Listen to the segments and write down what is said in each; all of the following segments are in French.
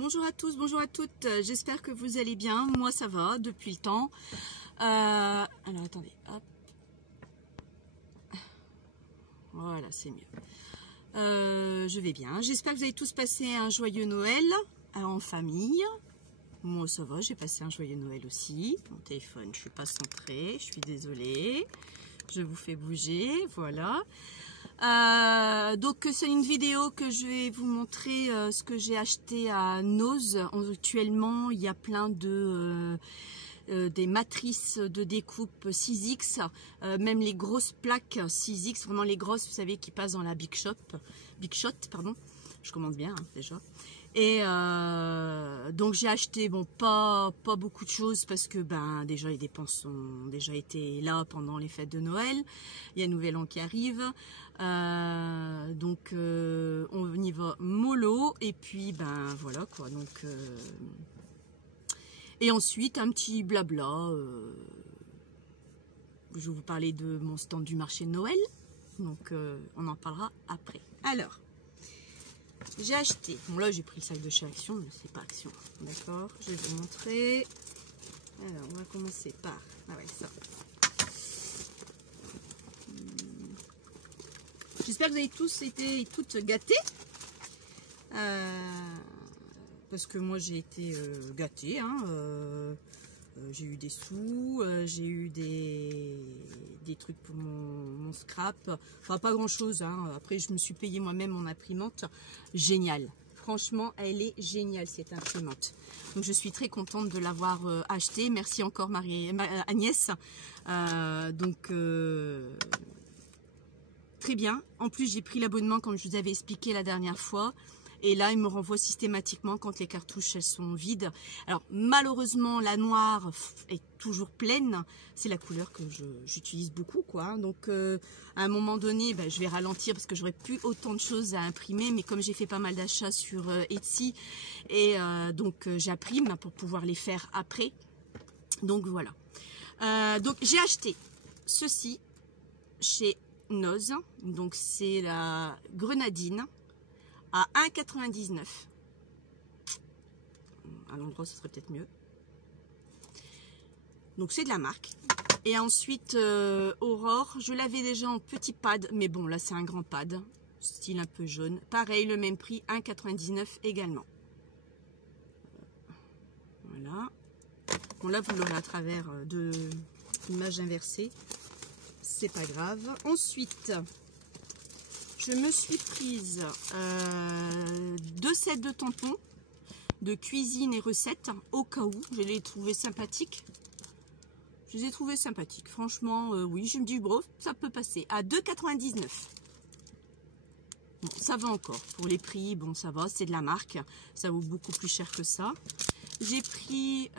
Bonjour à tous, bonjour à toutes, j'espère que vous allez bien, moi ça va depuis le temps. Alors attendez, hop. Voilà, c'est mieux. Je vais bien, j'espère que vous avez tous passé un joyeux Noël en famille. Moi ça va, j'ai passé un joyeux Noël aussi. Mon téléphone, je suis pas centrée, je suis désolée. Je vous fais bouger, voilà. Donc c'est une vidéo que je vais vous montrer ce que j'ai acheté à Noz. Actuellement il y a plein de des matrices de découpe 6X, même les grosses plaques 6X, vraiment les grosses, vous savez, qui passent dans la Big Shot, pardon. Je commence bien hein, déjà. Et donc j'ai acheté, bon, pas beaucoup de choses parce que ben déjà les dépenses ont déjà été là pendant les fêtes de Noël. Il y a un nouvel an qui arrive, donc on y va mollo et puis ben voilà quoi. Donc et ensuite un petit blabla. Je vais vous parler de mon stand du marché de Noël, donc on en parlera après. Alors. J'ai acheté, bon là j'ai pris le sac de chez Action, mais c'est pas Action, d'accord, je vais vous montrer. Alors on va commencer par, ah ouais ça. J'espère que vous avez tous été toutes gâtés, parce que moi j'ai été gâtée, hein, j'ai eu des sous, j'ai eu des trucs pour mon scrap, enfin pas grand chose, hein. Après je me suis payé moi-même mon imprimante, génial, franchement elle est géniale cette imprimante, donc je suis très contente de l'avoir achetée, merci encore Agnès, donc très bien, en plus j'ai pris l'abonnement comme je vous avais expliqué la dernière fois. Et là, il me renvoie systématiquement quand les cartouches elles sont vides. Alors malheureusement, la noire est toujours pleine. C'est la couleur que j'utilise beaucoup, quoi. Donc à un moment donné, ben, je vais ralentir parce que j'aurais plus autant de choses à imprimer. Mais comme j'ai fait pas mal d'achats sur Etsy, et donc j'imprime pour pouvoir les faire après. Donc voilà. Donc j'ai acheté ceci chez Noz. Donc c'est la grenadine. À 1,99 €. À l'endroit, ce serait peut-être mieux. Donc, c'est de la marque. Et ensuite, Aurore, je l'avais déjà en petit pad. Mais bon, là, c'est un grand pad. Style un peu jaune. Pareil, le même prix, 1,99 € également. Voilà. Bon, là, vous l'aurez à travers de l'image inversée. C'est pas grave. Ensuite... je me suis prise 2 sets de tampons de cuisine et recettes au cas où. Je les ai trouvés sympathiques. Je les ai trouvés sympathiques. Franchement, oui, je me dis, bon, ça peut passer. À 2,99 €. Bon, ça va encore. Pour les prix, bon, ça va. C'est de la marque. Ça vaut beaucoup plus cher que ça. J'ai pris...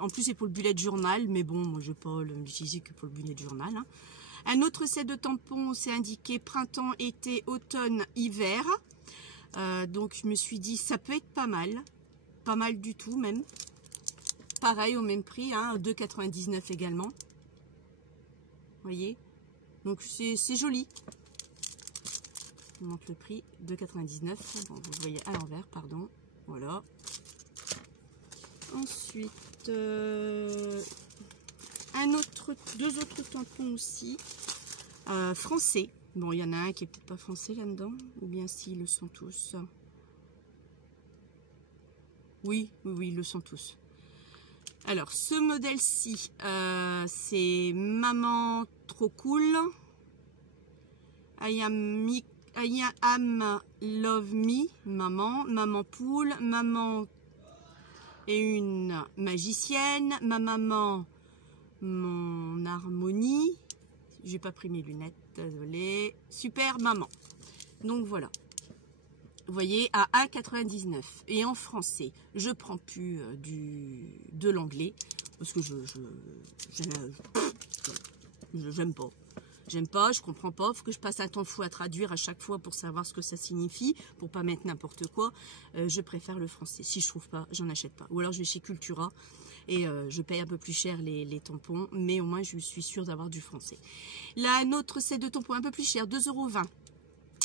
en plus, c'est pour le bullet journal. Mais bon, moi, je ne vais pas l'utiliser que pour le bullet journal. Hein. Un autre set de tampons, c'est indiqué printemps, été, automne, hiver. Donc je me suis dit, ça peut être pas mal du tout même. Pareil au même prix, hein, 2,99 € également. Vous voyez, donc c'est joli. Je vous montre le prix, 2,99 €. Bon, vous voyez à l'envers, pardon. Voilà. Ensuite... deux autres tampons aussi, français. Bon, il y en a un qui est peut-être pas français là-dedans, ou bien s'ils le sont tous. Oui, ils le sont tous. Alors, ce modèle-ci, c'est Maman Trop Cool. I am Love Me, Maman Poule, Maman et une magicienne, ma maman... mon harmonie, j'ai pas pris mes lunettes, désolé. Super maman. Donc voilà, vous voyez, à 1,99 € et en français. Je prends plus de l'anglais parce que j'aime pas, je comprends pas, faut que je passe un temps fou à traduire à chaque fois pour savoir ce que ça signifie, pour pas mettre n'importe quoi. Je préfère le français. Si je trouve pas, j'en achète pas. Ou alors je vais chez Cultura et je paye un peu plus cher les tampons, mais au moins je suis sûre d'avoir du français. Là, un autre set de tampons un peu plus cher, 2,20 €.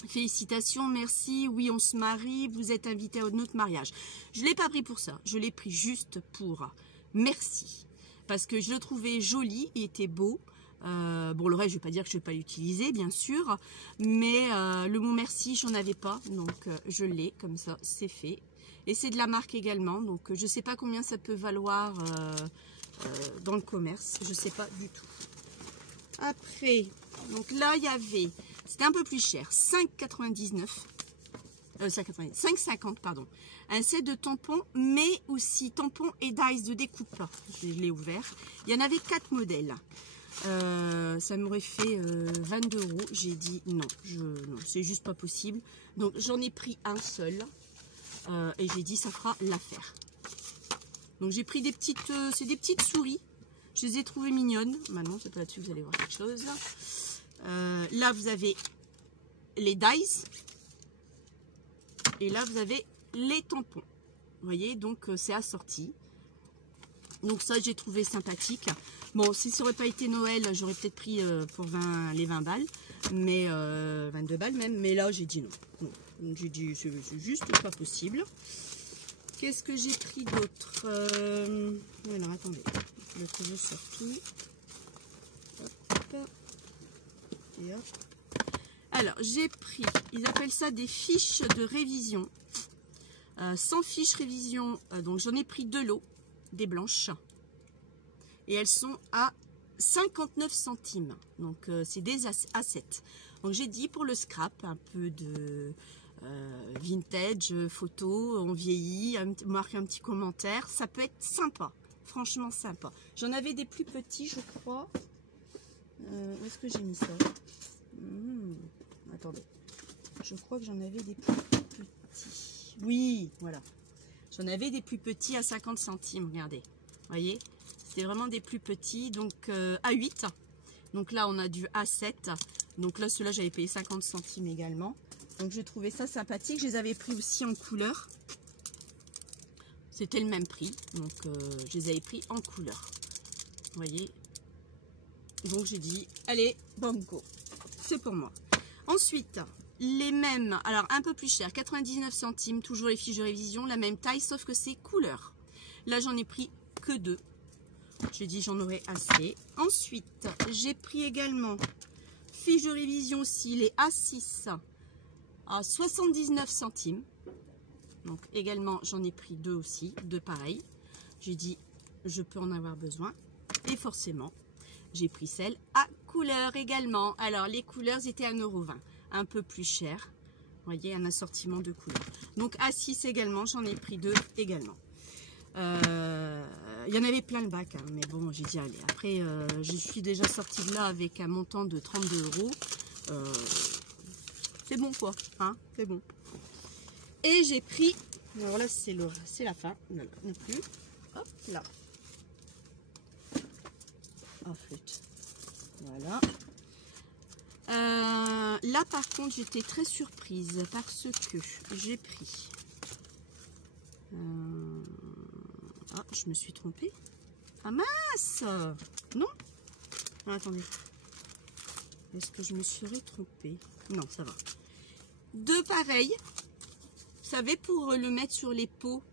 Félicitations, merci. Oui, on se marie. Vous êtes invité à notre mariage. Je ne l'ai pas pris pour ça. Je l'ai pris juste pour merci. Parce que je le trouvais joli. Il était beau. Bon, le reste, je ne vais pas dire que je ne vais pas l'utiliser, bien sûr. Mais le mot merci, j'en avais pas. Donc, je l'ai. Comme ça, c'est fait. Et c'est de la marque également. Donc, je ne sais pas combien ça peut valoir dans le commerce. Je ne sais pas du tout. Après, donc là, il y avait... C'était un peu plus cher, 5,99, 5,50 pardon. Un set de tampons, mais aussi tampons et dies de découpe. Je l'ai ouvert. Il y en avait 4 modèles. Ça m'aurait fait 22 €. J'ai dit non, non, c'est juste pas possible. Donc j'en ai pris un seul et j'ai dit ça fera l'affaire. Donc j'ai pris des petites, c'est des petites souris. Je les ai trouvées mignonnes. Maintenant, c'est pas là-dessus que vous allez voir quelque chose. Là, vous avez les dies. Et là, vous avez les tampons. Vous voyez, donc c'est assorti. Donc ça, j'ai trouvé sympathique. Bon, si ça n'aurait pas été Noël, j'aurais peut-être pris pour les 20 balles. Mais 22 balles même. Mais là, j'ai dit non. Non. J'ai dit, c'est juste pas possible. Qu'est-ce que j'ai pris d'autre alors, attendez. Que je sors tout. Hop. Et hop. Alors, j'ai pris, ils appellent ça des fiches de révision. 100 fiches révision, donc j'en ai pris 2 lots, des blanches. Et elles sont à 59 centimes. Donc, c'est des A7. Donc, j'ai dit pour le scrap, un peu de vintage, photo, on vieillit, marque un petit commentaire. Ça peut être sympa, franchement sympa. J'en avais des plus petits, je crois. Où est-ce que j'ai mis ça? Attendez. Je crois que j'en avais des plus petits. Oui, voilà. J'en avais des plus petits à 50 centimes, regardez. Vous voyez? C'était vraiment des plus petits, donc A8. Donc là, on a du A7. Donc là, ceux-là, j'avais payé 50 centimes également. Donc j'ai trouvé ça sympathique. Je les avais pris aussi en couleur. C'était le même prix. Donc je les avais pris en couleur. Vous voyez? Donc j'ai dit, allez, banco, c'est pour moi. Ensuite, les mêmes, alors un peu plus cher, 99 centimes, toujours les fiches de révision, la même taille, sauf que c'est couleur. Là, j'en ai pris que 2. J'ai dit, j'en aurai assez. Ensuite, j'ai pris également, fiches de révision aussi, les A6 à 79 centimes. Donc également, j'en ai pris 2 aussi, 2 pareils. J'ai dit, je peux en avoir besoin. Et forcément, j'ai pris celle à couleur également. Alors, les couleurs étaient à 1,20 €. Un peu plus cher. Vous voyez, un assortiment de couleurs. Donc, A6 également. J'en ai pris 2 également. Il y en avait plein le bac. Hein, mais bon, j'ai dit, allez. Après, je suis déjà sortie de là avec un montant de 32 €. C'est bon, quoi. Hein, c'est bon. Et j'ai pris... Alors là, c'est la fin. Non, non plus. Hop, là. En flûte. Voilà. Là par contre j'étais très surprise parce que j'ai pris ah, je me suis trompée. Ah mince, non, attendez, est-ce que je me serais trompée? Non, ça va. 2 pareils, vous savez, pour le mettre sur les pots.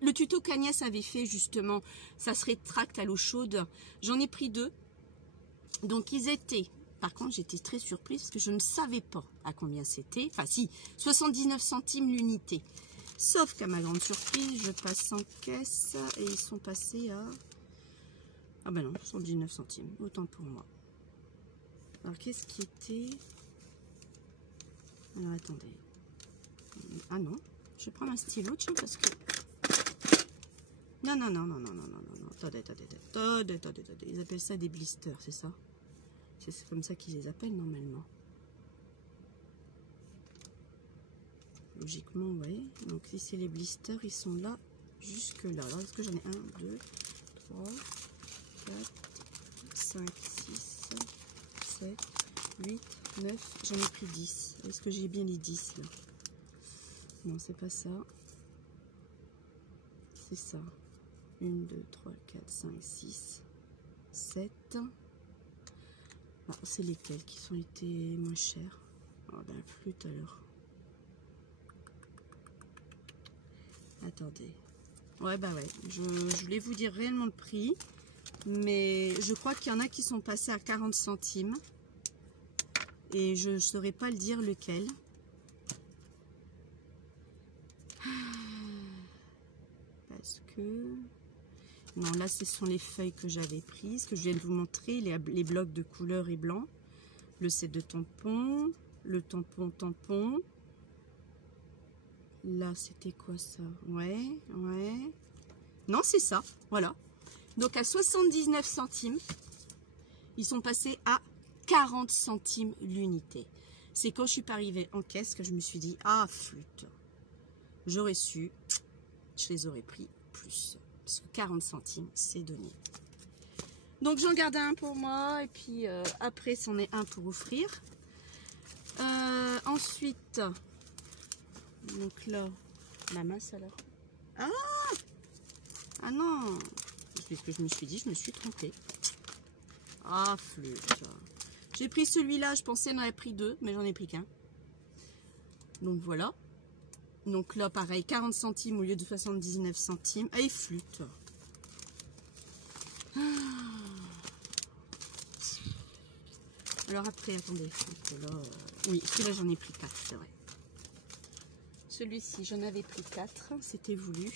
Le tuto qu'Agnès avait fait justement, ça se rétracte à l'eau chaude. J'en ai pris 2. Donc ils étaient, par contre j'étais très surprise parce que je ne savais pas à combien c'était. Enfin si, 79 centimes l'unité. Sauf qu'à ma grande surprise, je passe en caisse et ils sont passés à... Ah ben non, 79 centimes, autant pour moi. Alors qu'est-ce qui était... Alors attendez. Ah non, je prends un stylo, tiens, parce que... Non, attendez. Ils appellent ça des blisters, c'est ça? C'est comme ça qu'ils les appellent normalement. Logiquement, vous voyez. Donc si c'est les blisters, ils sont là, jusque là. Alors est-ce que j'en ai 1, 2, 3, 4, 5, 6, 7, 8, 9. J'en ai pris 10. Est-ce que j'ai bien les 10 là? Non, c'est pas ça. C'est ça. 1, 2, 3, 4, 5, 6, 7. C'est lesquels qui sont été moins chers? Oh, ben, flûte alors. Attendez. Ouais, bah ouais. Je voulais vous dire réellement le prix. Mais je crois qu'il y en a qui sont passés à 40 centimes. Et je ne saurais pas le dire lequel. Parce que... Non, là, ce sont les feuilles que j'avais prises, que je viens de vous montrer. Les blocs de couleur et blanc. Le set de tampons. Le tampon. Là, c'était quoi ça? Ouais. Non, c'est ça. Voilà. Donc, à 79 centimes, ils sont passés à 40 centimes l'unité. C'est quand je suis pas arrivée en caisse que je me suis dit, ah, flûte. J'aurais su, je les aurais pris plus. Parce que 40 centimes, c'est donné. Donc, j'en garde un pour moi. Et puis, après, c'en est un pour offrir. Ensuite... Donc là, la mince alors. Ah non, c'est ce que je me suis dit, je me suis trompée. Ah, flûte. J'ai pris celui-là, je pensais en avoir pris deux, mais j'en ai pris qu'un. Donc voilà. Donc là, pareil, 40 centimes au lieu de 79 centimes. Et flûte. Alors après, attendez. Oui, celui-là, j'en ai pris 4, c'est vrai. Celui-ci, j'en avais pris 4, c'était voulu.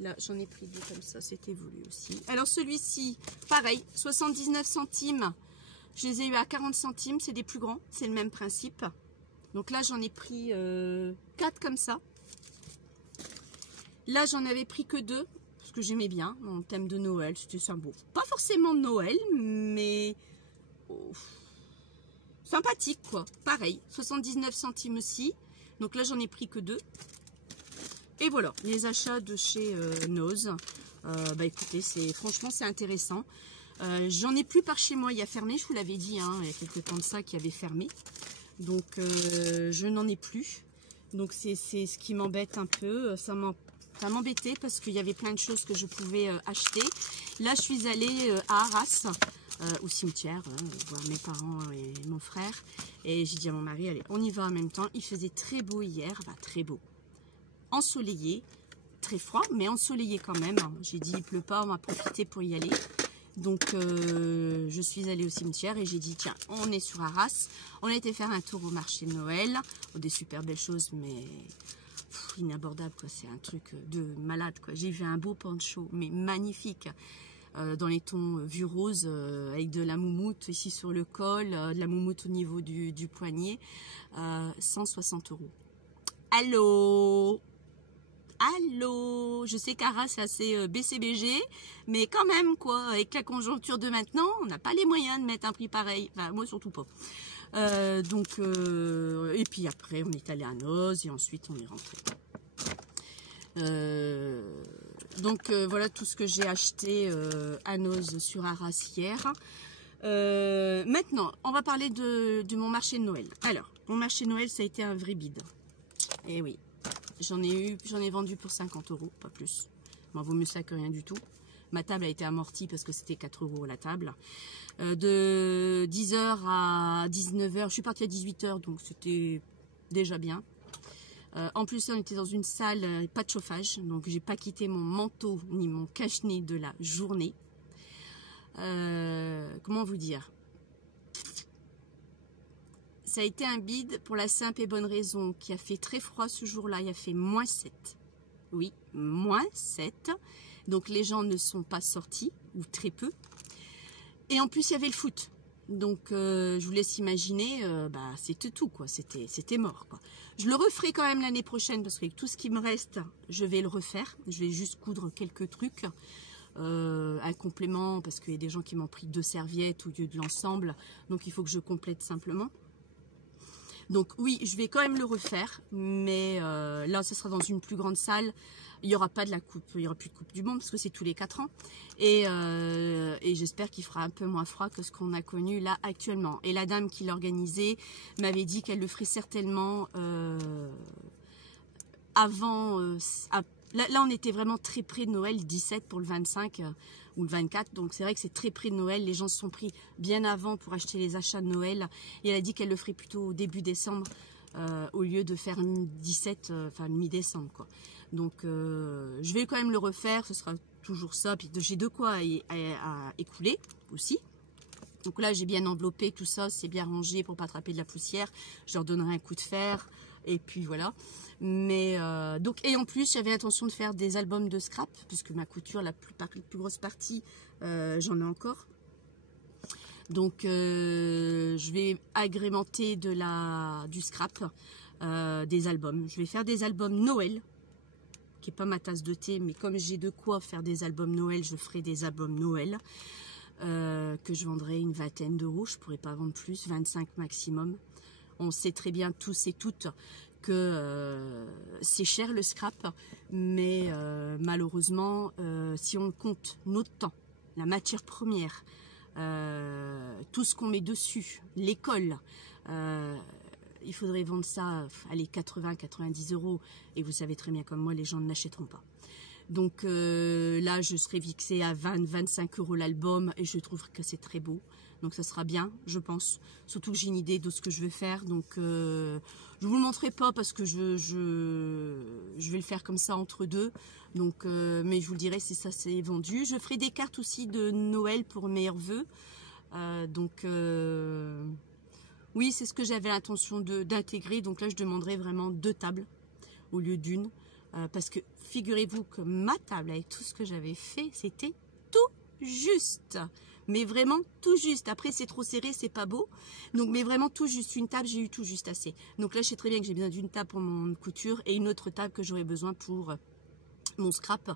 Là, j'en ai pris 2 comme ça, c'était voulu aussi. Alors celui-ci, pareil, 79 centimes. Je les ai eu à 40 centimes, c'est des plus grands, c'est le même principe. Donc là, j'en ai pris 4 comme ça. Là, j'en avais pris que 2, parce que j'aimais bien, en thème de Noël, c'était sympa. Pas forcément de Noël, mais... Oh, sympathique, quoi. Pareil, 79 centimes aussi. Donc là, j'en ai pris que 2. Et voilà, les achats de chez Nose. Bah écoutez, franchement, c'est intéressant. J'en ai plus par chez moi, il y a fermé, je vous l'avais dit, hein, il y a quelques temps de ça qui avait fermé. Donc, je n'en ai plus. Donc, c'est ce qui m'embête un peu. Ça m'embêtait parce qu'il y avait plein de choses que je pouvais acheter. Là, je suis allée à Arras. Au cimetière, voir mes parents et mon frère. Et j'ai dit à mon mari, allez, on y va en même temps. Il faisait très beau hier, bah, très beau. Ensoleillé, très froid, mais ensoleillé quand même. J'ai dit, il pleut pas, on va profiter pour y aller. Donc, je suis allée au cimetière et j'ai dit, tiens, on est sur Arras. On a été faire un tour au marché de Noël. Oh, des super belles choses, mais inabordable, quoi. C'est un truc de malade, quoi. J'ai vu un beau poncho, mais magnifique. Dans les tons vue rose, avec de la moumoute ici sur le col, de la moumoute au niveau du poignet, 160 €. Allô? Allô? Je sais qu'Arras c'est assez BCBG, mais quand même, quoi, avec la conjoncture de maintenant, on n'a pas les moyens de mettre un prix pareil. Enfin, moi surtout pas. Et puis après, on est allé à Noz et ensuite on est rentré. Donc voilà tout ce que j'ai acheté à Noz sur Arras hier. Maintenant, on va parler de mon marché de Noël. Alors, mon marché de Noël, ça a été un vrai bide. Et oui, j'en ai vendu pour 50 €, pas plus. M'en vaut mieux ça que rien du tout. Ma table a été amortie parce que c'était 4 € la table. De 10h à 19h, je suis partie à 18h, donc c'était déjà bien. En plus, on était dans une salle, pas de chauffage, donc j'ai pas quitté mon manteau ni mon cache-nez de la journée. Comment vous dire? Ça a été un bide pour la simple et bonne raison qu'il a fait très froid ce jour-là, il a fait -7. Oui, -7. Donc les gens ne sont pas sortis, ou très peu. Et en plus, il y avait le foot. Donc, je vous laisse imaginer, c'était tout, quoi. C'était mort, quoi. Je le referai quand même l'année prochaine, parce qu'avec tout ce qui me reste, je vais le refaire. Je vais juste coudre quelques trucs. Un complément, parce qu'il y a des gens qui m'ont pris 2 serviettes au lieu de l'ensemble. Donc, il faut que je complète simplement. Donc, oui, je vais quand même le refaire. Mais là, ce sera dans une plus grande salle. Il n'y aura pas de la coupe, il n'y aura plus de coupe du monde parce que c'est tous les 4 ans. Et j'espère qu'il fera un peu moins froid que ce qu'on a connu là actuellement. Et la dame qui l'organisait m'avait dit qu'elle le ferait certainement avant, Là, on était vraiment très près de Noël, 17 pour le 25 ou le 24. Donc, c'est vrai que c'est très près de Noël. Les gens se sont pris bien avant pour acheter les achats de Noël. Et elle a dit qu'elle le ferait plutôt au début décembre au lieu de faire 17, enfin mi-décembre, quoi. Donc, je vais quand même le refaire. Ce sera toujours ça. Puis, j'ai de quoi à écouler aussi. Donc là, j'ai bien enveloppé tout ça. C'est bien rangé pour pas attraper de la poussière. Je leur donnerai un coup de fer. Et puis voilà. Mais donc, et en plus, j'avais l'intention de faire des albums de scrap, puisque ma couture, la plus grosse partie, j'en ai encore. Donc, je vais agrémenter du scrap, des albums. Je vais faire des albums Noël, qui n'est pas ma tasse de thé, mais comme j'ai de quoi faire des albums Noël, je ferai des albums Noël, que je vendrai une 20aine d'euros. Je ne pourrais pas vendre plus, 25 maximum. On sait très bien tous et toutes que c'est cher le scrap, mais malheureusement, si on compte notre temps, la matière première, tout ce qu'on met dessus, l'école, il faudrait vendre ça, allez, 80-90 euros, et vous savez très bien comme moi, les gens ne l'achèteront pas. Donc là, je serai fixée à 20-25 euros l'album, et je trouve que c'est très beau. Donc ça sera bien, je pense. Surtout que j'ai une idée de ce que je veux faire. Donc je vous le montrerai pas parce que je vais le faire comme ça entre deux. Donc, mais je vous le dirai si ça c'est vendu. Je ferai des cartes aussi de Noël pour meilleurs vœux. Oui, c'est ce que j'avais l'intention d'intégrer. Donc là, je demanderai vraiment 2 tables au lieu d'une. Parce que figurez-vous que ma table, avec tout ce que j'avais fait, c'était tout juste. Mais vraiment tout juste. Après, c'est trop serré, c'est pas beau. Donc, mais vraiment tout juste. Une table, j'ai eu tout juste assez. Donc là, je sais très bien que j'ai besoin d'une table pour mon couture et une autre table que j'aurais besoin pour mon scrap.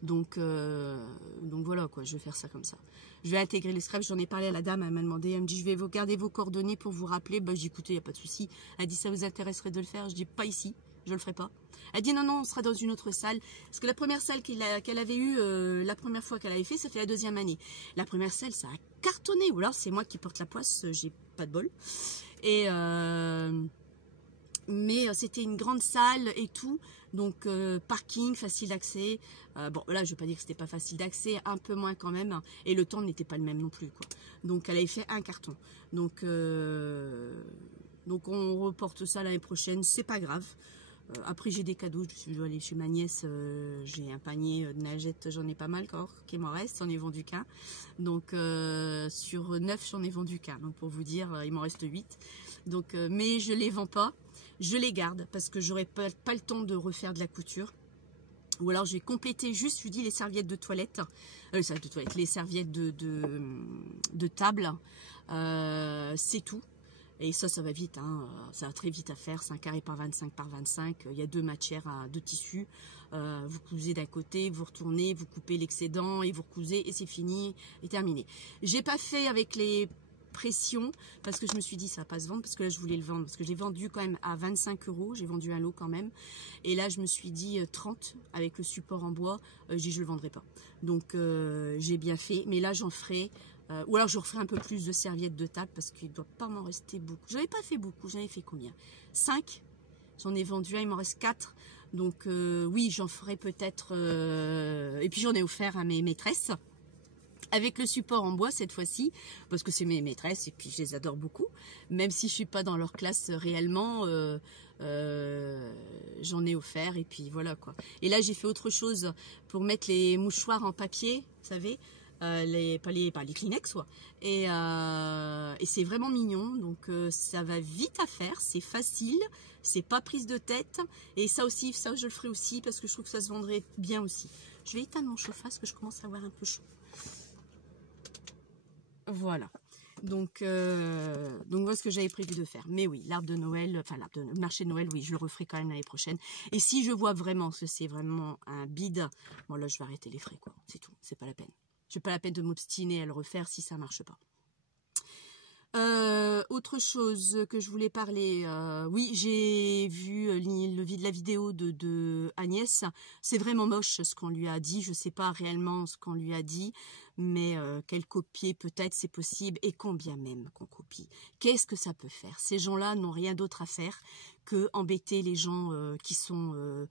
Donc voilà quoi, je vais faire ça comme ça. Je vais intégrer les scraps. J'en ai parlé à la dame, elle m'a demandé, elle me dit je vais vous garder vos coordonnées pour vous rappeler. Bah, j'ai dit écoutez, il n'y a pas de souci. Elle dit ça vous intéresserait de le faire? Je dis pas ici, je le ferai pas. Elle dit non, on sera dans une autre salle. Parce que la première salle qu'elle avait eue, la première fois qu'elle avait fait, ça fait la 2e année. La première salle, ça a cartonné. Ou alors c'est moi qui porte la poisse, j'ai pas de bol. Et mais c'était une grande salle et tout. Donc parking, facile d'accès. Bon là, je vais pas dire que c'était pas facile d'accès, un peu moins quand même. Et le temps n'était pas le même non plus, quoi. Donc elle avait fait un carton. Donc on reporte ça l'année prochaine, c'est pas grave. Après j'ai des cadeaux, je dois aller chez ma nièce, j'ai un panier de nagettes, j'en ai pas mal encore qui m'en reste, j'en ai vendu qu'un. Donc sur 9 j'en ai vendu qu'un, donc pour vous dire il m'en reste 8. Donc, mais je les vends pas, je les garde parce que j'aurai pas le temps de refaire de la couture. Ou alors je vais compléter juste, je vous dis, les serviettes de toilette, les serviettes de table, c'est tout. Et ça va vite, hein, ça va très vite à faire, c'est un carré par 25 par 25, il y a 2 matières, 2 tissus, vous cousez d'un côté, vous retournez, vous coupez l'excédent et vous recousez et c'est fini et terminé. J'ai pas fait avec les pressions parce que je me suis dit ça va pas se vendre, parce que là je voulais le vendre, parce que j'ai vendu quand même à 25 euros, j'ai vendu un lot quand même, et là je me suis dit 30 avec le support en bois, j'ai dit je le vendrai pas. Donc j'ai bien fait, mais là j'en ferai. Ou alors je referai un peu plus de serviettes de table parce qu'il ne doit pas m'en rester beaucoup. J'en ai pas fait beaucoup, j'en ai fait combien? 5. J'en ai vendu un, il m'en reste 4. Donc oui, j'en ferai peut-être... Et puis j'en ai offert à mes maîtresses. Avec le support en bois cette fois-ci, parce que c'est mes maîtresses et puis je les adore beaucoup. Même si je ne suis pas dans leur classe réellement, j'en ai offert et puis voilà quoi. Et là j'ai fait autre chose pour mettre les mouchoirs en papier, vous savez. Les Kleenex, quoi. Et c'est vraiment mignon, donc ça va vite à faire, c'est facile, c'est pas prise de tête, et ça aussi, ça je le ferai aussi parce que je trouve que ça se vendrait bien aussi. Je vais éteindre mon chauffage parce que je commence à avoir un peu chaud. Voilà. Donc voilà ce que j'avais prévu de faire. Mais oui, l'arbre de Noël, enfin le marché de Noël, oui, je le referai quand même l'année prochaine. Et si je vois vraiment que c'est vraiment un bide, bon là je vais arrêter les frais, quoi. C'est tout, c'est pas la peine. J'ai pas la peine de m'obstiner à le refaire si ça marche pas. Autre chose que je voulais parler, oui, j'ai vu la vidéo de Agnès. C'est vraiment moche ce qu'on lui a dit. Je sais pas réellement ce qu'on lui a dit, mais qu'elle copier peut-être c'est possible, et combien même qu'on copie. Qu'est-ce que ça peut faire? Ces gens-là n'ont rien d'autre à faire que embêter les gens qui sont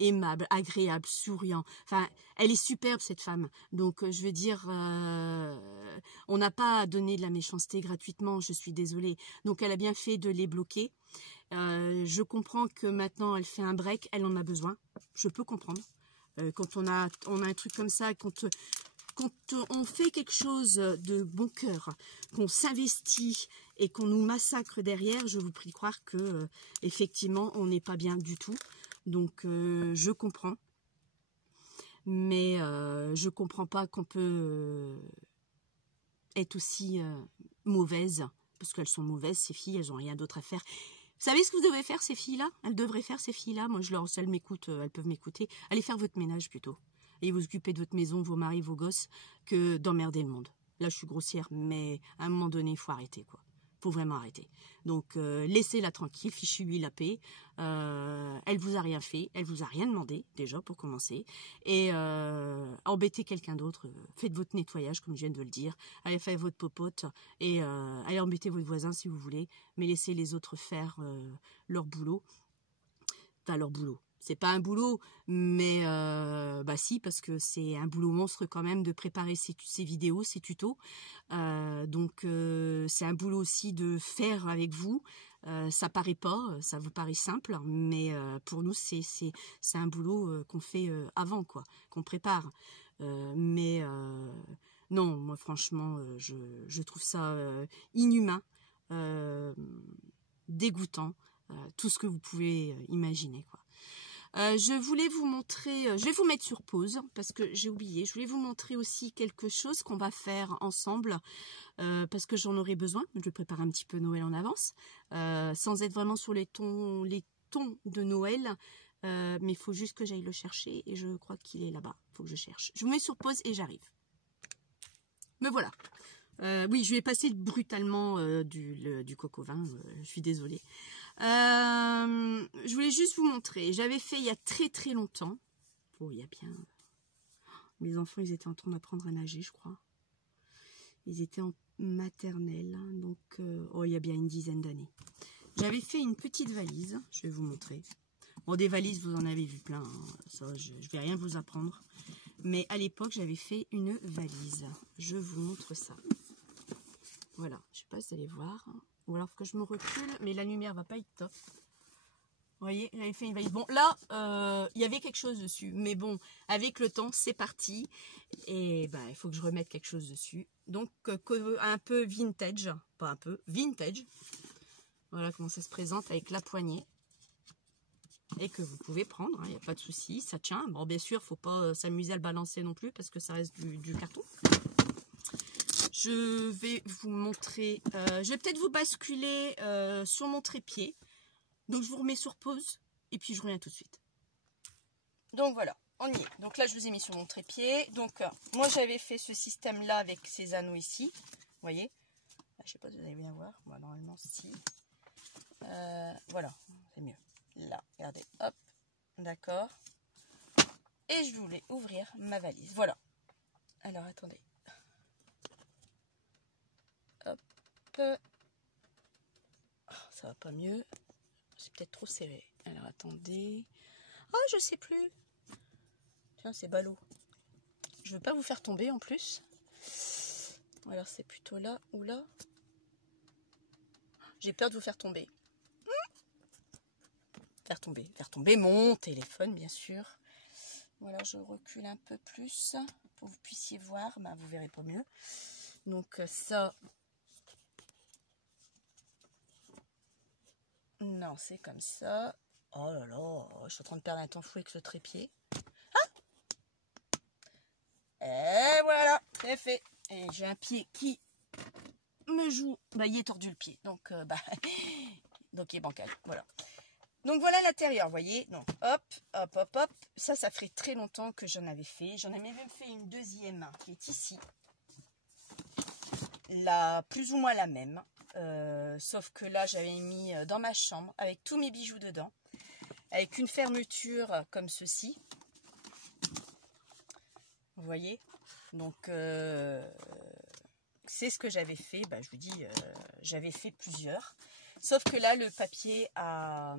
aimable, agréable, souriant. Enfin, elle est superbe cette femme. Donc je veux dire, on n'a pas donné de la méchanceté gratuitement, je suis désolée. Donc elle a bien fait de les bloquer. Je comprends que maintenant elle fait un break, elle en a besoin. Je peux comprendre. Quand on a un truc comme ça, quand on fait quelque chose de bon cœur, qu'on s'investit et qu'on nous massacre derrière, je vous prie de croire que effectivement on n'est pas bien du tout. Donc je comprends, mais je comprends pas qu'on peut être aussi mauvaise, parce qu'elles sont mauvaises ces filles, elles n'ont rien d'autre à faire. Vous savez ce que vous devez faire ces filles-là? Elles devraient faire ces filles-là. Moi elles m'écoutent, elles peuvent m'écouter. Allez faire votre ménage plutôt. Et vous occuper de votre maison, vos maris, vos gosses, que d'emmerder le monde. Là, je suis grossière, mais à un moment donné, il faut arrêter, quoi. Il faut vraiment arrêter. Donc, laissez-la tranquille, fichez-lui la paix. Elle vous a rien fait, elle vous a rien demandé, déjà, pour commencer. Et embêtez quelqu'un d'autre. Faites votre nettoyage, comme je viens de le dire. Allez faire votre popote et allez embêter votre voisin si vous voulez. Mais laissez les autres faire leur boulot. Enfin, leur boulot. C'est pas un boulot, mais bah si, parce que c'est un boulot monstre quand même de préparer ces vidéos, ces tutos. Donc c'est un boulot aussi de faire avec vous. Ça paraît pas, ça vous paraît simple, mais pour nous c'est un boulot qu'on fait avant, quoi, qu'on prépare. Mais non, moi franchement, je trouve ça inhumain, dégoûtant, tout ce que vous pouvez imaginer, quoi. Je voulais vous montrer, je vais vous mettre sur pause parce que j'ai oublié, je voulais vous montrer aussi quelque chose qu'on va faire ensemble parce que j'en aurai besoin. Je vais préparer un petit peu Noël en avance, sans être vraiment sur les tons de Noël, mais il faut juste que j'aille le chercher et je crois qu'il est là-bas, il faut que je cherche. Je vous mets sur pause et j'arrive. Me voilà. Oui, je vais passer brutalement du coq au vin, je suis désolée. Je voulais juste vous montrer, j'avais fait il y a très longtemps, oh il y a bien, mes enfants ils étaient en train d'apprendre à nager je crois, ils étaient en maternelle, donc oh il y a bien une dizaine d'années, j'avais fait une petite valise, je vais vous montrer, bon des valises vous en avez vu plein, hein. Ça je vais rien vous apprendre, mais à l'époque j'avais fait une valise, je vous montre ça, voilà, je sais pas si vous allez voir, ou alors que je me recule, mais la lumière va pas être top. Vous voyez, j'avais fait une valise. Bon, là, il y avait quelque chose dessus. Mais bon, avec le temps, c'est parti. Et ben, il faut que je remette quelque chose dessus. Donc, un peu vintage. Pas un peu, vintage. Voilà comment ça se présente avec la poignée. Et que vous pouvez prendre, il n'y a pas de souci. Ça tient. Bon, bien sûr, il ne faut pas s'amuser à le balancer non plus parce que ça reste du carton. Je vais vous montrer, je vais peut-être vous basculer sur mon trépied. Donc je vous remets sur pause et puis je reviens tout de suite. Donc voilà, on y est. Donc là je vous ai mis sur mon trépied. Donc moi j'avais fait ce système là avec ces anneaux ici. Vous voyez, je ne sais pas si vous allez bien voir. Moi normalement si. Voilà, c'est mieux. Là, regardez, hop, d'accord. Et je voulais ouvrir ma valise. Voilà. Alors attendez. Hop. Oh, ça va pas mieux. C'est peut-être trop serré. Alors attendez. Oh, je sais plus. Tiens, c'est ballot. Je veux pas vous faire tomber en plus. Alors c'est plutôt là ou là. J'ai peur de vous faire tomber. Faire tomber mon téléphone, bien sûr. Voilà, je recule un peu plus pour que vous puissiez voir. Ben, vous verrez pas mieux. Donc ça. Non, c'est comme ça. Oh là là, je suis en train de perdre un temps fou avec ce trépied. Ah! Et voilà, c'est fait. Et j'ai un pied qui me joue. Bah, il est tordu le pied. Donc, donc il est bancal. Voilà. Donc voilà l'intérieur, vous voyez. Donc hop, hop, hop, hop. Ça ferait très longtemps que j'en avais fait. J'en avais même fait une deuxième qui est ici. Là, plus ou moins la même. Sauf que là j'avais mis dans ma chambre avec tous mes bijoux dedans, avec une fermeture comme ceci, vous voyez. Donc c'est ce que j'avais fait. Bah, je vous dis, j'avais fait plusieurs, sauf que là le papier a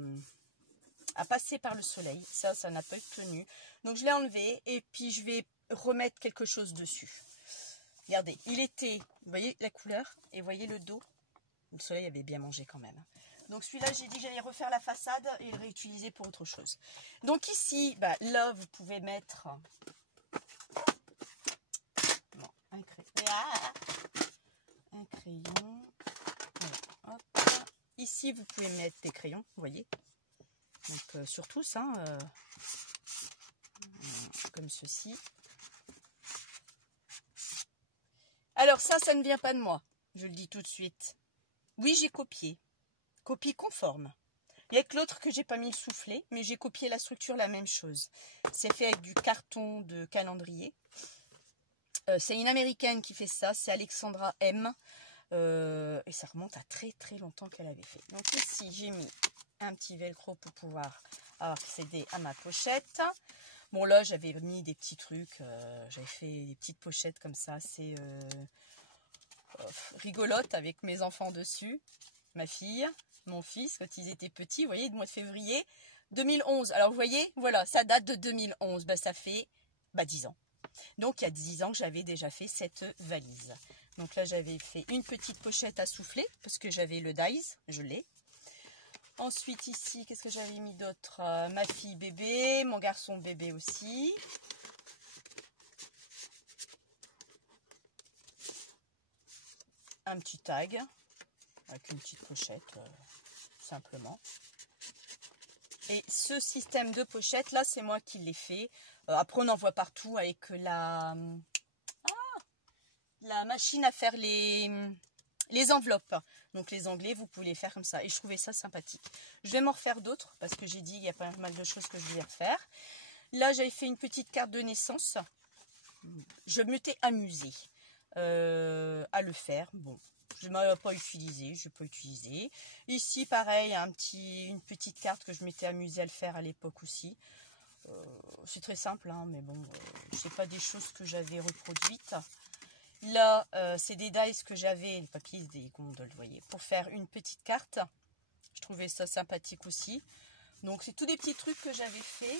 à passer par le soleil. Ça n'a pas tenu. Donc je l'ai enlevé et puis je vais remettre quelque chose dessus. Regardez, il était, vous voyez la couleur et vous voyez le dos. Le soleil avait bien mangé quand même. Donc celui-là, j'ai dit que j'allais refaire la façade et le réutiliser pour autre chose. Donc ici, bah, là, vous pouvez mettre bon, un crayon. Voilà, hop. Ici, vous pouvez mettre des crayons, vous voyez. Donc sur tous, hein, comme ceci. Alors ça ne vient pas de moi, je le dis tout de suite. Oui, j'ai copié. Copie conforme. Il y a que l'autre que j'ai pas mis le soufflet, mais j'ai copié la structure, la même chose. C'est fait avec du carton de calendrier. C'est une américaine qui fait ça, c'est Alexandra M. Et ça remonte à très très longtemps qu'elle avait fait. Donc ici, j'ai mis un petit velcro pour pouvoir accéder à ma pochette. Bon là, j'avais mis des petits trucs, j'avais fait des petites pochettes comme ça, c'est rigolote avec mes enfants dessus, ma fille, mon fils, quand ils étaient petits, vous voyez, du mois de février 2011. Alors vous voyez, voilà, ça date de 2011, bah, ça fait 10 ans. Donc il y a 10 ans que j'avais déjà fait cette valise. Donc là, j'avais fait une petite pochette à souffler, parce que j'avais le dies, je l'ai. Ensuite ici, qu'est-ce que j'avais mis d'autre? Ma fille bébé, mon garçon bébé aussi. Un petit tag, avec une petite pochette, simplement. Et ce système de pochette, là, c'est moi qui l'ai fait. Après, on en voit partout avec la machine à faire les enveloppes. Donc les onglets, vous pouvez les faire comme ça. Et je trouvais ça sympathique. Je vais m'en refaire d'autres parce que j'ai dit il y a pas mal de choses que je vais refaire. Là, j'avais fait une petite carte de naissance. Je m'étais amusée à le faire. Bon, je ne m'avais pas utilisé. Je n'ai pas utilisé. Ici, pareil, une petite carte que je m'étais amusée à le faire à l'époque aussi. C'est très simple, hein, mais bon, c'est pas des choses que j'avais reproduites. Là, c'est des dies que j'avais, les papiers, des gondoles, vous voyez, pour faire une petite carte. Je trouvais ça sympathique aussi. Donc, c'est tous des petits trucs que j'avais fait.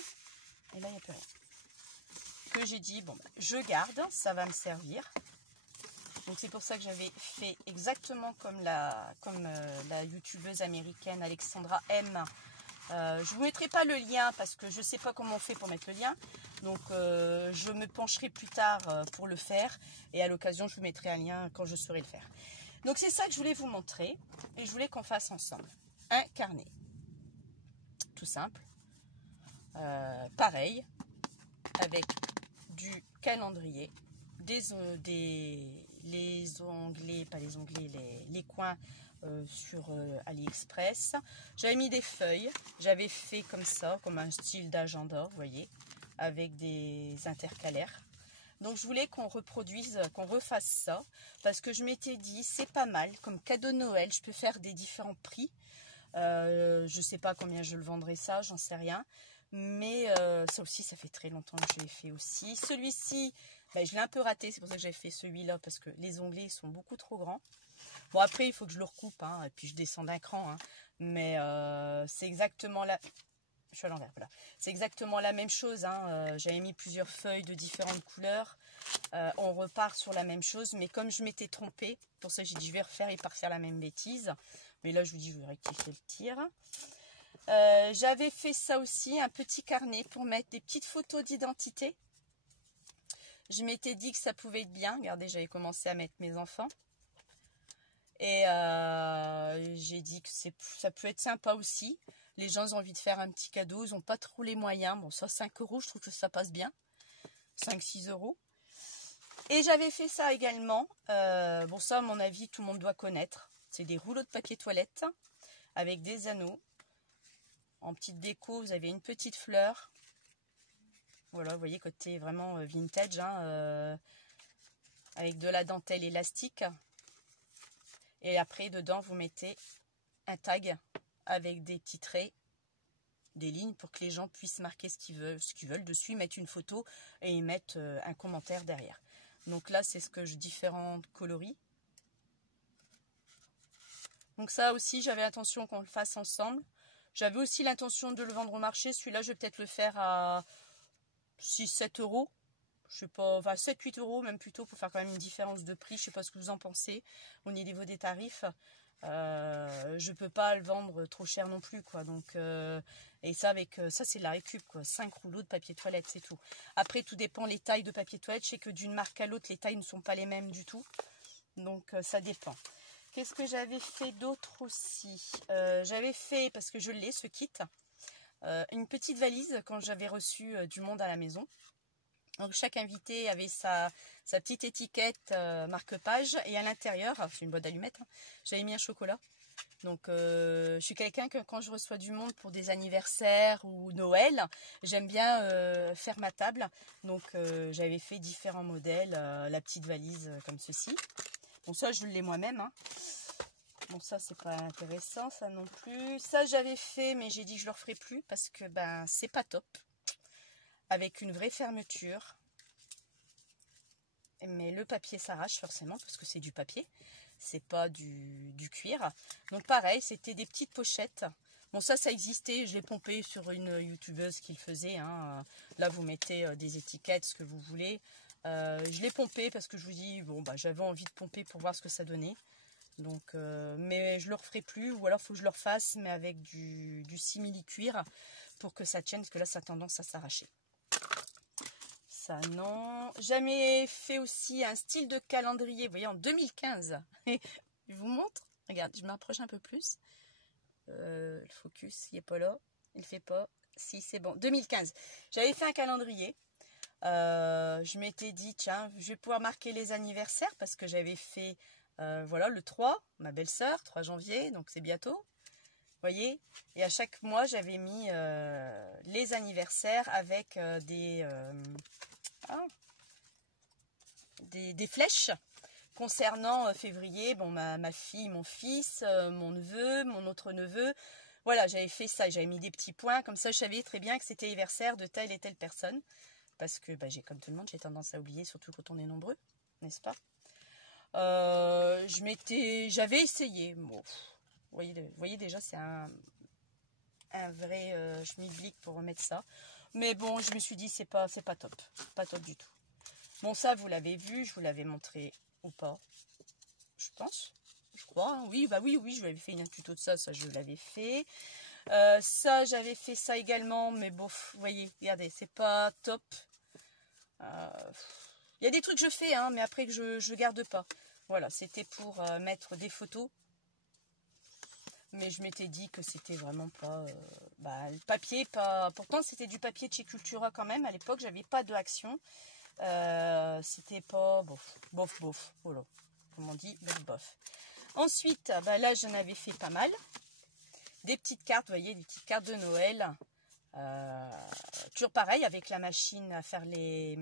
Et là, il n'y a plus rien. Que j'ai dit, bon, je garde, ça va me servir. Donc, c'est pour ça que j'avais fait exactement comme la youtubeuse américaine Alexandra M. Je ne vous mettrai pas le lien parce que je ne sais pas comment on fait pour mettre le lien. Donc je me pencherai plus tard pour le faire. Et à l'occasion, je vous mettrai un lien quand je saurai le faire. Donc c'est ça que je voulais vous montrer. Et je voulais qu'on fasse ensemble un carnet. Tout simple. Pareil. Avec du calendrier. Les onglets, pas les onglets, les coins sur AliExpress. J'avais mis des feuilles, j'avais fait comme ça, comme un style d'agenda, vous voyez, avec des intercalaires. Donc je voulais qu'on reproduise, qu'on refasse ça, parce que je m'étais dit, c'est pas mal, comme cadeau de Noël, je peux faire des différents prix. Je sais pas combien je le vendrai ça, j'en sais rien. Mais ça aussi, ça fait très longtemps que je l'ai fait aussi. Celui-ci, je l'ai un peu raté, c'est pour ça que j'ai fait celui-là, parce que les onglets sont beaucoup trop grands. Bon, après, il faut que je le recoupe, hein, et puis je descends d'un cran. Hein, mais c'est exactement la... Je suis à l'envers, voilà. C'est exactement la même chose. Hein, j'avais mis plusieurs feuilles de différentes couleurs. On repart sur la même chose. Mais comme je m'étais trompée, pour ça j'ai dit je vais refaire et pas refaire la même bêtise. Mais là, je vous dis, je vais rectifier le tir. J'avais fait ça aussi, un petit carnet pour mettre des petites photos d'identité. Je m'étais dit que ça pouvait être bien. Regardez, j'avais commencé à mettre mes enfants. Et j'ai dit que ça peut être sympa aussi. Les gens ont envie de faire un petit cadeau, ils n'ont pas trop les moyens. Bon, ça, 5 €, je trouve que ça passe bien. 5-6 €. Et j'avais fait ça également. Bon, ça, à mon avis, tout le monde doit connaître. C'est des rouleaux de papier toilette avec des anneaux. En petite déco, vous avez une petite fleur. Voilà, vous voyez, côté vraiment vintage, hein, avec de la dentelle élastique. Et après, dedans, vous mettez un tag avec des petits traits, des lignes pour que les gens puissent marquer ce qu'ils veulent dessus, mettre une photo et y mettre un commentaire derrière. Donc là, c'est ce que je différents coloris. Donc ça aussi, j'avais l'intention qu'on le fasse ensemble. J'avais aussi l'intention de le vendre au marché. Celui-là, je vais peut-être le faire à 6-7 euros. Je sais pas, enfin 7-8 euros même plutôt, pour faire quand même une différence de prix. Je sais pas ce que vous en pensez au niveau des tarifs. Je peux pas le vendre trop cher non plus, quoi. Donc et ça avec ça c'est de la récup, quoi. 5 rouleaux de papier toilette, c'est tout. Après tout dépend les tailles de papier toilette. Je sais que d'une marque à l'autre les tailles ne sont pas les mêmes du tout. Donc ça dépend. Qu'est-ce que j'avais fait d'autre aussi? J'avais fait, parce que je l'ai ce kit, une petite valise quand j'avais reçu du monde à la maison. Donc chaque invité avait sa petite étiquette marque-page, et à l'intérieur, c'est une boîte d'allumettes, hein, j'avais mis un chocolat. Donc je suis quelqu'un que quand je reçois du monde pour des anniversaires ou Noël, j'aime bien faire ma table. Donc j'avais fait différents modèles, la petite valise comme ceci. Bon ça je l'ai moi-même, hein. Bon ça c'est pas intéressant ça non plus. Ça j'avais fait mais j'ai dit que je le referai plus parce que ben c'est pas top. Avec une vraie fermeture. Mais le papier s'arrache forcément parce que c'est du papier. C'est pas du cuir. Donc pareil, c'était des petites pochettes. Bon ça existait, je l'ai pompé sur une youtubeuse qui le faisait, hein. Là vous mettez des étiquettes, ce que vous voulez. Je l'ai pompé parce que je vous dis, bon bah j'avais envie de pomper pour voir ce que ça donnait. Donc, mais je le referai plus, ou alors il faut que je le refasse, mais avec du simili-cuir pour que ça tienne, parce que là ça a tendance à s'arracher. Ça non. Jamais fait aussi un style de calendrier, vous voyez, en 2015. Je vous montre, regarde, je m'approche un peu plus. Le focus, il n'est pas là, il fait pas. Si, c'est bon. 2015, j'avais fait un calendrier. Je m'étais dit, tiens, je vais pouvoir marquer les anniversaires parce que j'avais fait, voilà, le 3, ma belle-sœur, 3 janvier, donc c'est bientôt. Vous voyez, et à chaque mois, j'avais mis les anniversaires avec des flèches concernant février. Bon, ma fille, mon fils, mon neveu, mon autre neveu. Voilà, j'avais fait ça, j'avais mis des petits points, comme ça je savais très bien que c'était l'anniversaire de telle et telle personne. Parce que, bah, comme tout le monde, j'ai tendance à oublier, surtout quand on est nombreux, n'est-ce pas? J'avais essayé. Bon, vous voyez déjà, c'est un vrai schmilblick pour remettre ça. Mais bon, je me suis dit, c'est pas top. Pas top du tout. Bon, ça, vous l'avez vu, je vous l'avais montré ou pas? Je pense. Je crois, hein. Oui, bah oui, je vous avais fait un tuto de ça, je l'avais fait. Ça, j'avais fait ça également, mais bon, vous voyez, regardez, c'est pas top. Il y a des trucs que je fais, hein, mais après que je garde pas. Voilà, c'était pour mettre des photos. Mais je m'étais dit que c'était vraiment pas... le papier, pas... Pourtant, c'était du papier de chez Cultura quand même. À l'époque, j'avais pas de Action. C'était pas... Bof. Voilà. Comme on dit, bof. Ensuite, là, j'en avais fait pas mal. Des petites cartes, vous voyez, des petites cartes de Noël. Toujours pareil, avec la machine à faire les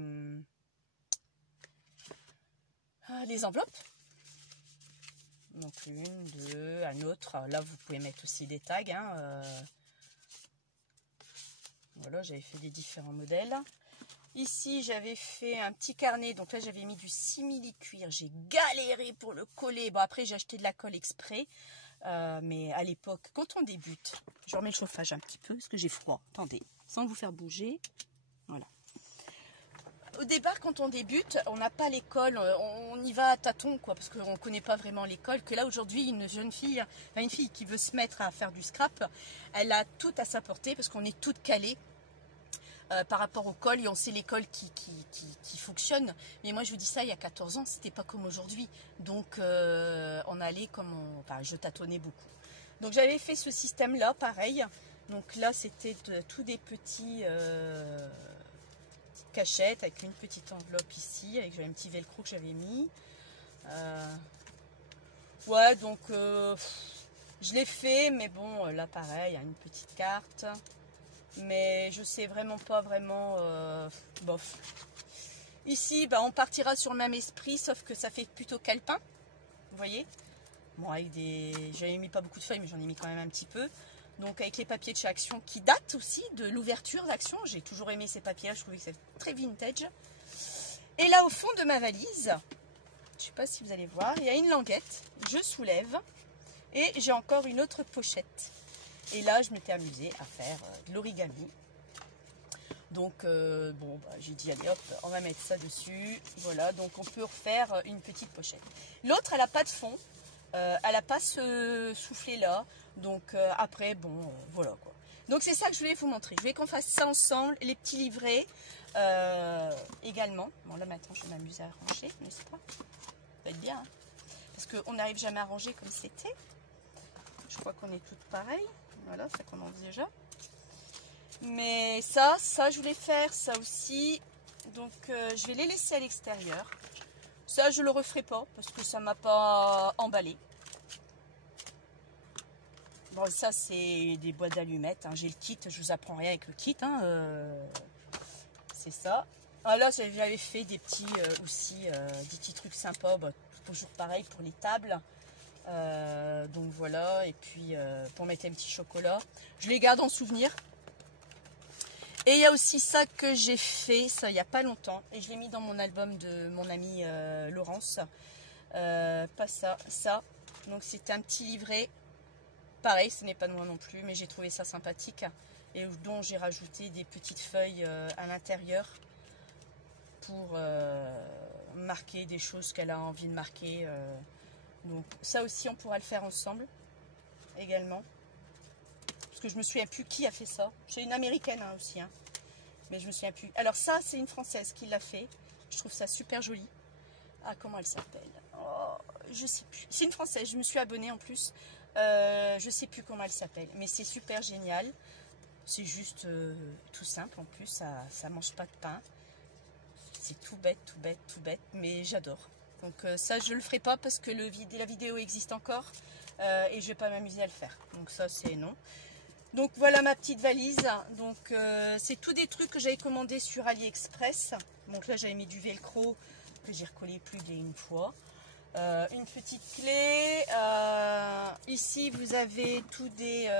enveloppes. Donc une, deux, un autre. Là, vous pouvez mettre aussi des tags, hein. Voilà, j'avais fait des différents modèles. Ici, j'avais fait un petit carnet. Donc là, j'avais mis du simili-cuir. J'ai galéré pour le coller. Bon, après, j'ai acheté de la colle exprès. Mais à l'époque, quand on débute, je remets le chauffage un petit peu parce que j'ai froid. Attendez, sans vous faire bouger. Voilà. Au départ, quand on débute, on n'a pas l'école, on y va à tâtons, quoi, parce qu'on ne connaît pas vraiment l'école. Que là, aujourd'hui, une fille qui veut se mettre à faire du scrap, elle a tout à sa portée parce qu'on est toutes calées par rapport au col et on sait l'école qui fonctionne. Mais moi, je vous dis ça, il y a 14 ans, c'était pas comme aujourd'hui. Donc, on allait enfin, je tâtonnais beaucoup. Donc, j'avais fait ce système-là, pareil. Donc là, c'était tous des petites cachettes avec une petite enveloppe ici, avec un petit velcro que j'avais mis. Ouais, donc je l'ai fait, mais bon, là pareil, une petite carte. Mais je sais vraiment pas bof. Ici, on partira sur le même esprit, sauf que ça fait plutôt calepin. Vous voyez? Bon, avec j'avais mis pas beaucoup de feuilles, mais j'en ai mis quand même un petit peu. Donc avec les papiers de chez Action qui datent aussi de l'ouverture d'Action. J'ai toujours aimé ces papiers-là, je trouvais que c'est très vintage. Et là, au fond de ma valise, je sais pas si vous allez voir, il y a une languette. Je soulève et j'ai encore une autre pochette. Et là, je m'étais amusée à faire de l'origami. Donc, bon, bah, j'ai dit, allez hop, on va mettre ça dessus. Voilà, donc on peut refaire une petite pochette. L'autre, elle n'a pas de fond. Elle n'a pas ce soufflet-là. Donc, après, bon, voilà quoi. Donc, c'est ça que je voulais vous montrer. Je voulais qu'on fasse ça ensemble. Les petits livrets également. Bon, là, maintenant, je vais m'amuser à ranger, n'est-ce pas? Ça va être bien, hein, parce qu'on n'arrive jamais à ranger comme c'était. Je crois qu'on est toutes pareilles. Voilà, ça commence déjà. Mais ça, je voulais faire ça aussi. Donc, je vais les laisser à l'extérieur. Ça, je le referai pas parce que ça m'a pas emballé. Bon, ça, c'est des boîtes d'allumettes. Hein. J'ai le kit, je vous apprends rien avec le kit. Hein. C'est ça. Ah, là, j'avais fait des petits aussi, des petits trucs sympas. Bah, toujours pareil pour les tables. Donc voilà. Et puis, pour mettre les petits chocolats. Je les garde en souvenir. Et il y a aussi ça que j'ai fait, ça il n'y a pas longtemps. Et je l'ai mis dans mon album de mon amie Laurence. Pas ça, ça. Donc c'était un petit livret. Pareil, ce n'est pas de moi non plus, mais j'ai trouvé ça sympathique. Et dont j'ai rajouté des petites feuilles à l'intérieur. Pour marquer des choses qu'elle a envie de marquer. Donc ça aussi on pourra le faire ensemble. Également. Parce que je me souviens plus qui a fait ça. C'est une américaine hein, aussi, hein. Mais je me souviens plus. Alors ça, c'est une française qui l'a fait. Je trouve ça super joli. Ah, comment elle s'appelle? Oh, je sais plus. C'est une française, je me suis abonnée en plus. Je sais plus comment elle s'appelle. Mais c'est super génial. C'est juste tout simple en plus. Ça mange pas de pain. C'est tout bête, tout bête, tout bête. Mais j'adore. Donc ça, je le ferai pas parce que la vidéo existe encore. Et je vais pas m'amuser à le faire. Donc ça, c'est non. Donc voilà ma petite valise. Donc c'est tous des trucs que j'avais commandés sur AliExpress. Donc là j'avais mis du velcro que j'ai recollé plus d'une fois. Une petite clé. Ici vous avez tous des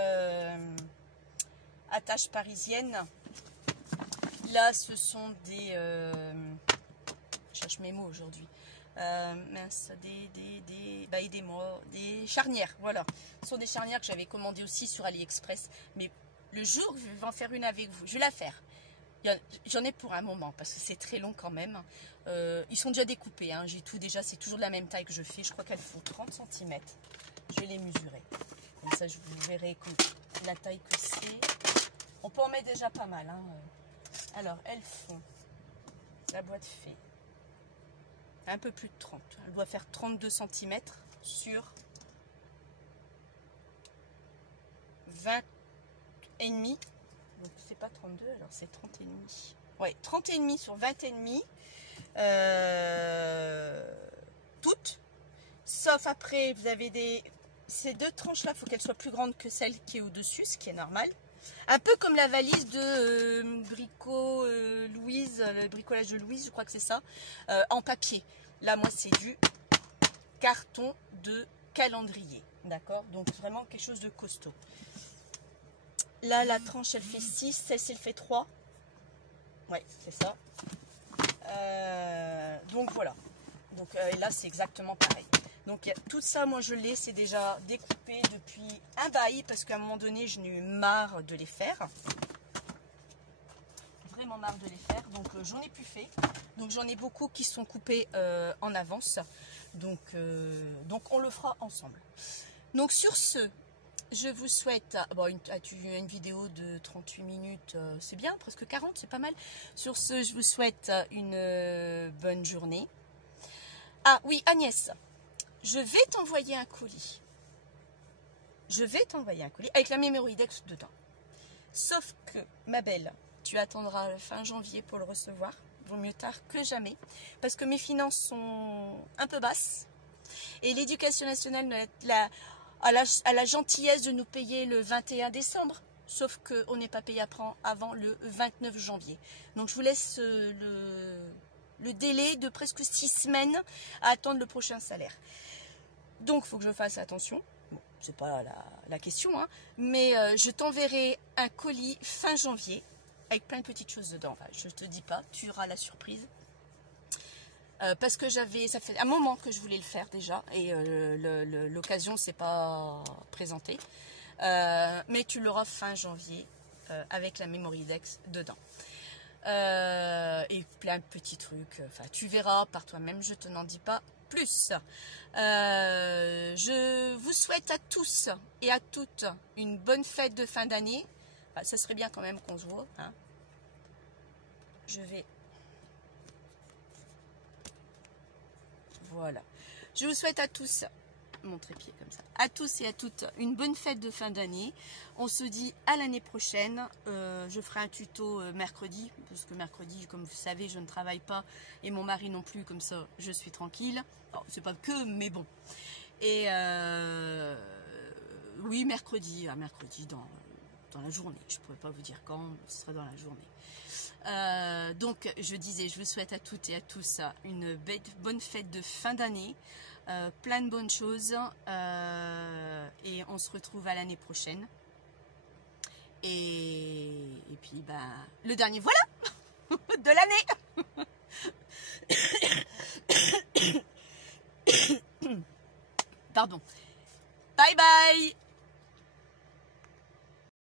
attaches parisiennes. Là ce sont des... je cherche mes mots aujourd'hui. Mince, bah, aidez-moi, des charnières, voilà. Ce sont des charnières que j'avais commandées aussi sur AliExpress. Mais le jour où je vais en faire une avec vous, je vais la faire. J'en ai pour un moment parce que c'est très long quand même. Ils sont déjà découpés, hein. J'ai tout déjà, c'est toujours de la même taille que je fais. Je crois qu'elles font 30 cm. Je vais les mesurer. Comme ça, vous verrez la taille que c'est. On peut en mettre déjà pas mal. Hein. Alors, elles font, la boîte fait un peu plus de 30. Elle doit faire 32 cm sur 20 et demi. Donc c'est pas 32, alors c'est 30 et demi. Ouais, 30 et demi sur 20 et demi. Toutes. Sauf après, vous avez ces deux tranches là, il faut qu'elles soient plus grandes que celle qui est au-dessus, ce qui est normal. Un peu comme la valise de Louise, le bricolage de Louise, je crois que c'est ça, en papier. Là, moi, c'est du carton de calendrier. D'accord? Donc, vraiment quelque chose de costaud. Là, la tranche, elle fait 6. Celle-ci, elle fait 3. Ouais, c'est ça. Donc, voilà. Donc, et là, c'est exactement pareil. Donc, tout ça, moi, je l'ai. C'est déjà découpé depuis un bail. Parce qu'à un moment donné, je n'ai eu marre de les faire. Vraiment marre de les faire. Donc, j'en ai plus fait. Donc, j'en ai beaucoup qui sont coupés en avance. Donc, on le fera ensemble. Donc, sur ce... Je vous souhaite, bon, une vidéo de 38 minutes, c'est bien, presque 40, c'est pas mal. Sur ce, je vous souhaite une bonne journée. Ah oui, Agnès, je vais t'envoyer un colis. Je vais t'envoyer un colis avec la mémoridex dedans. Sauf que, ma belle, tu attendras fin janvier pour le recevoir. Vaut mieux tard que jamais. Parce que mes finances sont un peu basses. Et l'éducation nationale a la gentillesse de nous payer le 21 décembre, sauf qu'on n'est pas payé avant le 29 janvier. Donc je vous laisse le délai de presque 6 semaines à attendre le prochain salaire. Donc il faut que je fasse attention. Bon, c'est pas la question, hein, mais je t'enverrai un colis fin janvier avec plein de petites choses dedans. Enfin, je te dis pas, tu auras la surprise. Parce que ça fait un moment que je voulais le faire déjà et l'occasion ne s'est pas présentée. mais tu l'auras fin janvier avec la Memory Dex dedans. Et plein de petits trucs, enfin tu verras par toi-même, je te n'en dis pas plus. Je vous souhaite à tous et à toutes une bonne fête de fin d'année. Enfin, ça serait bien quand même qu'on se voit, hein. Je vais... Voilà. Je vous souhaite à tous, mon trépied comme ça, à tous et à toutes une bonne fête de fin d'année. On se dit à l'année prochaine. Je ferai un tuto mercredi, parce que mercredi, comme vous savez, je ne travaille pas et mon mari non plus, comme ça je suis tranquille. C'est pas que, mais bon. Et oui, mercredi dans la journée. Je ne pourrais pas vous dire quand, ce sera dans la journée. Donc je disais, je vous souhaite à toutes et à tous une bonne fête de fin d'année, plein de bonnes choses, et on se retrouve à l'année prochaine. Et puis le dernier voilà de l'année. Pardon. Bye bye.